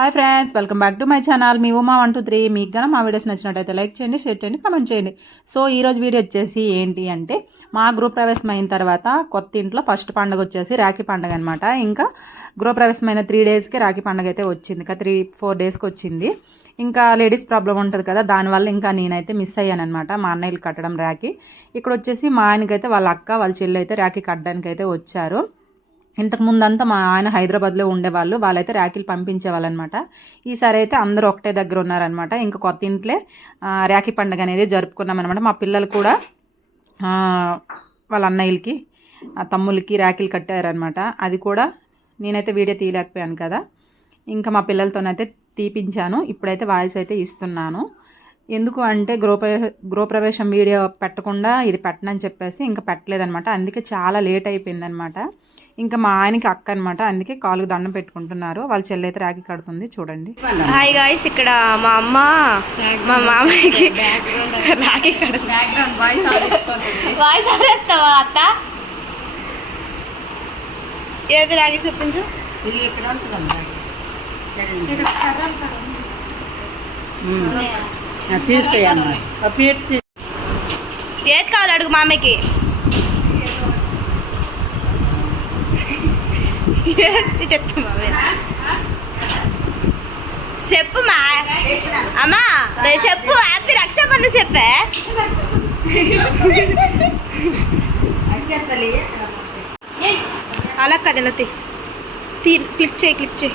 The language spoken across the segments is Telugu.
Hi friends welcome back to my channel me Uma one two three మీకు కన్నా మా వీడియోస్ నచ్చినట్టయితే లైక్ చేయండి షేర్ చేయండి కామెంట్ చేయండి. సో ఈరోజు వీడియో వచ్చేసి ఏంటి అంటే మా గృహప్రవేశం అయిన తర్వాత కొత్త ఇంట్లో ఫస్ట్ పండుగ వచ్చేసి రాఖీ పండుగ అనమాట ఇంకా గృహప్రవేశమైన త్రీ డేస్కి రాఖీ పండుగ అయితే వచ్చింది. ఇంకా త్రీ ఫోర్ డేస్కి వచ్చింది. ఇంకా లేడీస్ ప్రాబ్లం ఉంటుంది కదా దానివల్ల ఇంకా నేనైతే మిస్ అయ్యాను అనమాట మా అన్నయ్యలు కట్టడం రాఖీ. ఇక్కడ వచ్చేసి మా ఆయనకైతే వాళ్ళ అక్క వాళ్ళ చెల్లి అయితే రాఖీ కట్టడానికి అయితే వచ్చారు. ఇంతకు ముందంతా మా ఆయన హైదరాబాద్లో ఉండేవాళ్ళు. వాళ్ళైతే ర్యాకీలు పంపించేవాళ్ళనమాట. ఈసారి అయితే అందరూ ఒకటే దగ్గర ఉన్నారనమాట. ఇంకా కొత్త ఇంట్లే ర్యాఖీ పండుగ అనేది జరుపుకున్నామన్నమాట మా పిల్లలు కూడా వాళ్ళ అన్నయ్యలకి తమ్ముళ్ళకి తమ్ములకి కట్టారనమాట. అది కూడా నేనైతే వీడియో తీయలేకపోయాను కదా. ఇంకా మా పిల్లలతోనైతే తీపించాను. ఇప్పుడైతే వాయిస్ అయితే ఇస్తున్నాను. ఎందుకు అంటే గృహప్రవే గృహప్రవేశం వీడియో పెట్టకుండా ఇది పెట్టనని చెప్పేసి ఇంకా పెట్టలేదనమాట. అందుకే చాలా లేట్ అయిపోయిందనమాట. ఇంకా మా ఆయనకి అక్క అనమాట అందుకే కాలుకు దండం పెట్టుకుంటున్నారు. వాళ్ళ చెల్లి అయితే రాగి కడుతుంది. చూడండి. హాయ్ గాయ్స్ ఇక్కడ మా అమ్మ మా మామయ్యకి రాఖీ కడుతుంది. వాయిస్ ఆడేస్తావా అత్త? ఏది రాగి చూపించు ఏది కావాలి అడుగు మామయ్యకి? చెప్పు మా. అమ్మా చెప్పు హ్యాపీ రక్షాబంధన్ చెప్పే. అలా కదా ఇలా తీ. తీ క్లిక్ చేయి క్లిక్ చేయి.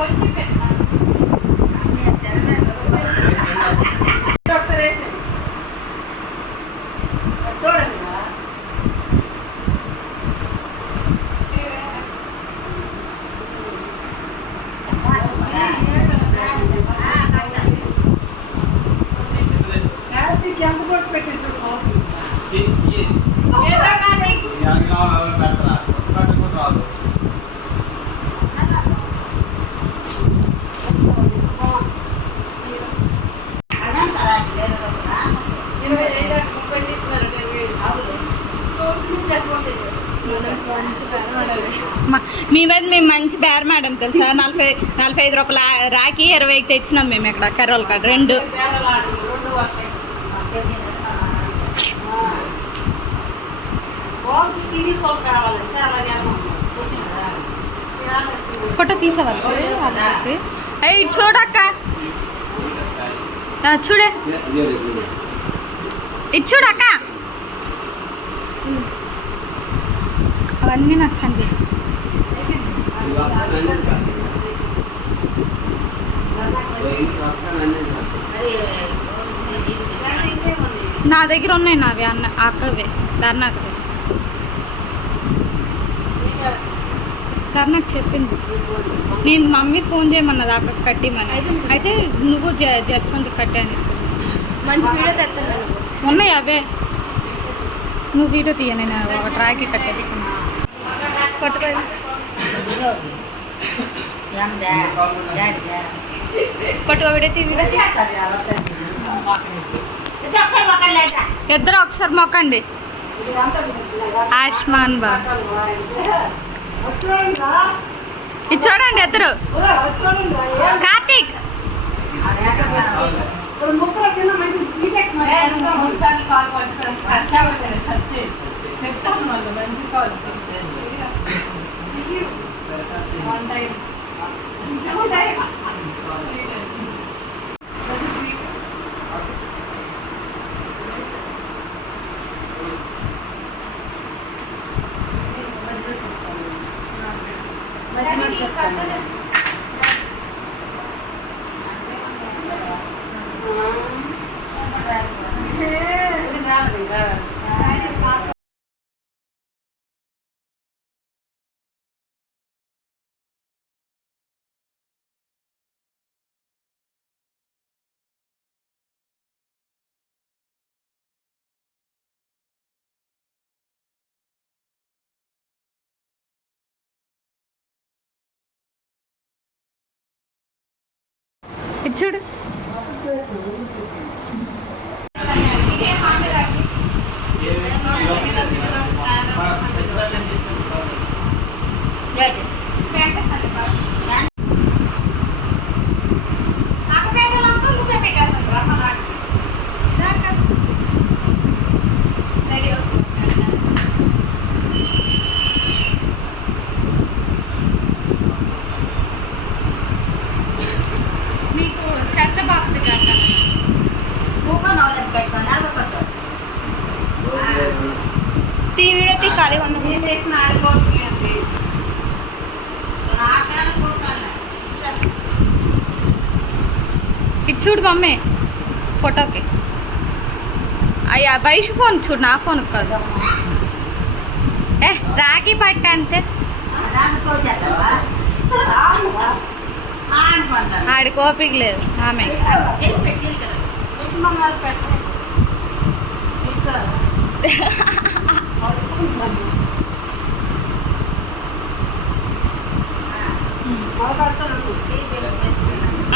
我基本上。మీ మీద మేము మంచి బేర్ మేడం తెలుసా? నలభై నలభై ఐదు రూపాయల ఆ- రాకి ఇరవైకి తెచ్చినాం మేము ఇక్కడ కర్రోల్ కాడ. రెండు. ఫోటో తీసేవాళ్ళు ఏ చూడక్క. చూడే. ఇటు చూడక్క. అవన్నీ నాకు సండి నా దగ్గర ఉన్నాయి నావి అన్న అక్కవే ధర్నాకవే. ధర్నాకు చెప్పింది. నేను మమ్మీ ఫోన్ చేయమన్నది అక్క కట్టిమని. అయితే నువ్వు జస్వంతి కట్టే అనేసి. మంచి వీడియో తెస్తాను ఉన్నాయి అవే. నువ్వు వీడియో తీయ నేను ఒక ట్రాక్ కట్టేస్తున్నా. పట్టుకో. ఇద్దరు ఒకసారి మొక్కండి. ఆయుష్మాన్ బా. ఇది చూడండి ఇద్దరు. కార్తీక్. చెప్తాను చిన్న మంచి బీటెక్ మూడు కాల్ పట్టుకొని ఖర్చు ఖర్చు చెప్తాను మళ్ళీ మంచి call one time one time ఇది చూడు నీకు ఖాళీగా ఉన్నాం చేసిన ఆడుకోవట్లేదు ఇది చూడు మమ్మీ ఫోటోకి. అయ్యా వైష్ ఫోన్ చూడు నా ఫోన్ కాదు. ఏ రాఖీ పట్ట అంతే. ఆడి కోపిక లేదు ఆమె.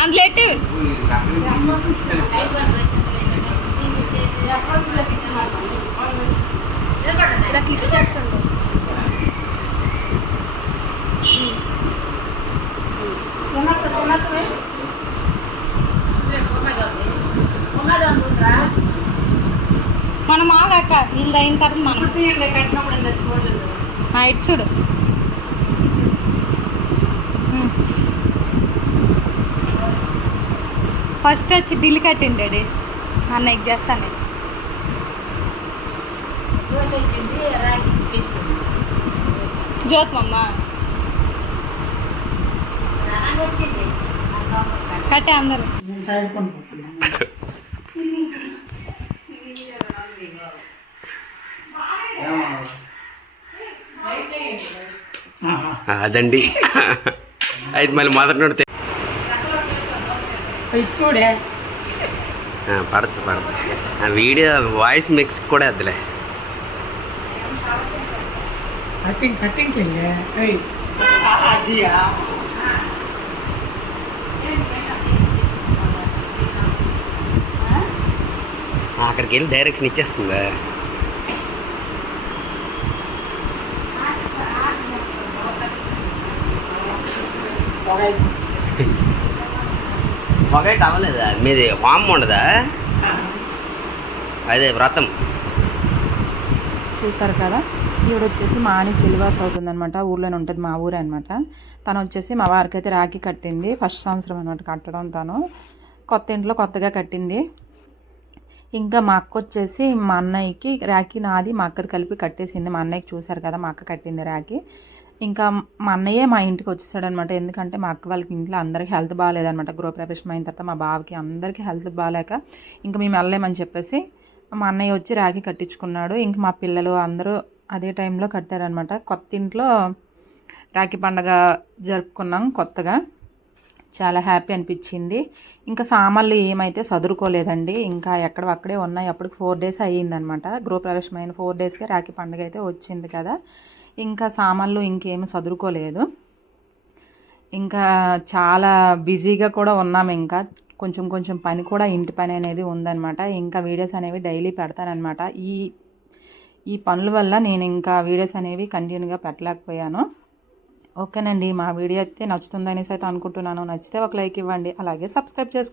అందులో ఎట్టి ఇలా క్లిక్ చేస్తాను. మనం ఇది అయిన తర్వాత మనం. ఇటు చూడు. ఫస్ట్ వచ్చి ఢిల్లీ కట్టిండాడు అన్నయ్యకి చేస్తాను జ్యోత్ మమ్మ కట్టే అందరు. అదండి. అయితే మళ్ళీ మొదటి నుండి చూడే పడదు ఆ వీడియో వాయిస్ మిక్స్ కూడా వద్దులే. కటింగ్ కటింగ్ అదియా? ఆ, అక్కడికి వెళ్ళి డైరెక్షన్ ఇచ్చేస్తుందా. ఒకటి అవ్వలేదా మీది వామ్ ఉండదా? అదే వ్రతం. చూసారు కదా? ఈవిడ వచ్చేసి మా అని చిల్వాస్ అవుతుందన్నమాట. ఊర్లోనే ఉంటుంది మా ఊరే అనమాట తను వచ్చేసి మా వారికి అయితే రాఖీ కట్టింది. ఫస్ట్ సంవత్సరం అనమాట కట్టడం తను. కొత్త ఇంట్లో కొత్తగా కట్టింది. ఇంకా మా అక్క వచ్చేసి మా అన్నయ్యకి రాఖీ నాది మా అక్కది కలిపి కట్టేసింది. మా అన్నయ్యకి చూసారు కదా మా అక్క కట్టింది రాఖీ. ఇంకా మా అన్నయ్యే మా ఇంటికి వచ్చేసాడనమాట. ఎందుకంటే మా అక్క వాళ్ళకి ఇంట్లో అందరికీ హెల్త్ బాగాలేదనమాట గృహప్రవేశం అయిన తర్వాత మా బావకి అందరికీ హెల్త్ బాగాలేక ఇంకా మేము వెళ్ళలేమని చెప్పేసి మా అన్నయ్య వచ్చి రాఖీ కట్టించుకున్నాడు. ఇంక మా పిల్లలు అందరూ అదే టైంలో కట్టారనమాట. కొత్త ఇంట్లో రాఖీ పండగ జరుపుకున్నాం కొత్తగా. చాలా హ్యాపీ అనిపించింది. ఇంకా సామాన్లు ఏమైతే చదువుకోలేదండి ఇంకా ఎక్కడ అక్కడే ఉన్నాయి. అప్పటికి ఫోర్ డేస్ అయ్యిందనమాట. గృహప్రవేశం అయిన ఫోర్ డేస్కే రాఖీ పండుగ అయితే వచ్చింది కదా. ఇంకా సామాన్లు ఇంకేమి చదువుకోలేదు ఇంకా చాలా బిజీగా కూడా ఉన్నాం ఇంకా. కొంచెం కొంచెం పని కూడా ఇంటి పని అనేది ఉందన్నమాట. ఇంకా వీడియోస్ అనేవి డైలీ పెడతానమాట ఈ ఈ పనుల వల్ల నేను ఇంకా వీడియోస్ అనేవి కంటిన్యూగా పెట్టలేకపోయాను. ఓకేనండి మా వీడియో అయితే నచ్చుతుందనేసి అయితే అనుకుంటున్నాను. నచ్చితే ఒక లైక్ ఇవ్వండి అలాగే సబ్స్క్రైబ్ చేసుకోండి.